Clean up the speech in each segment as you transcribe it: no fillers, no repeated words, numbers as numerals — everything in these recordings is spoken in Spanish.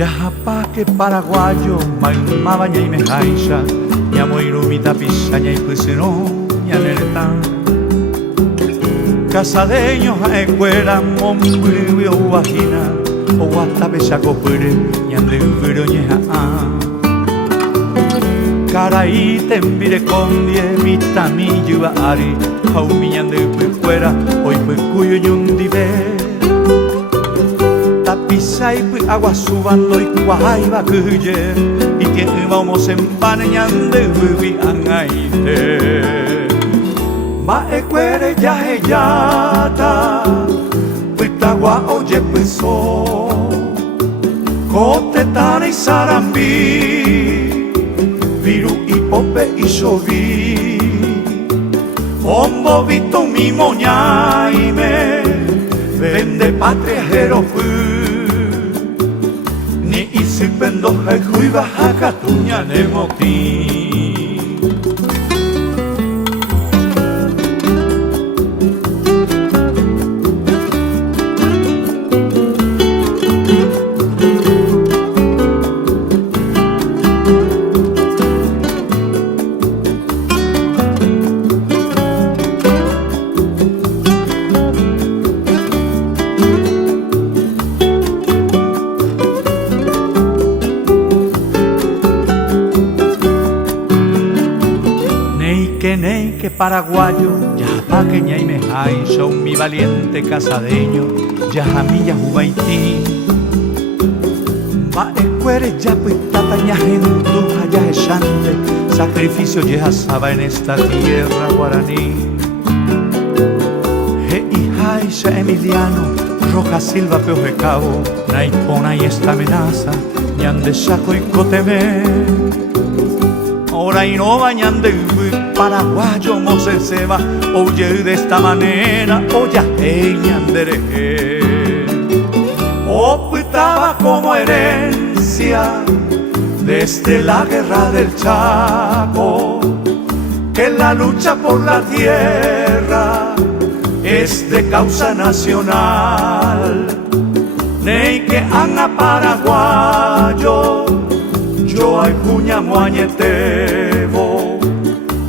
Yajapa que paraguayo, maimaba ña y me jaixa, ña moirumita pisaña y pusino, ña nertan. Casadeños a escuela, mombrivio guajina, o guatabe sacopure, ña de uvero ñeja. Caraí tembire con die, mitami yuba ari, hau miñan de upuera, hoy pucuyo yundive. Tapisay pu agua subando y cuajaiba cuye, y que vamos en paneñan de ubi angaite. Ma ecuere ya heyata, puitagua oye peso, cotetana y sarambi, viru y pope y sobi, hombo vito mi moñaime, vende patria jerofu, ni isipendo jejuiba hakatuña nemoti. Nei que paraguayo, ya pa que ña y me jai, son mi valiente casadeño, ya jamilla jubaití. Ma escuere ya pues tataña gentuja ya echante, sacrificio ya asaba en esta tierra guaraní. He y jaixa Emiliano, Roja Silva Peoje Cabo, naipona y esta amenaza, ñan de saco y coteme. Ahora y no bañan de paraguayo Moses se va, oye de esta manera, oye ñandere. O estaba como herencia desde la guerra del Chaco, que la lucha por la tierra es de causa nacional. Ney que anda paraguayo, yo hay cuña moañetebo,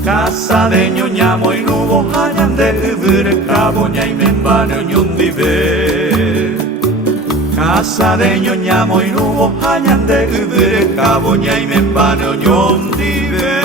casadeño ñamo y nubo hayan de uvere cabo ña y membano ñundive. Casadeño ñamo y nubo hayan de uvere cabo ña y membano ñundive.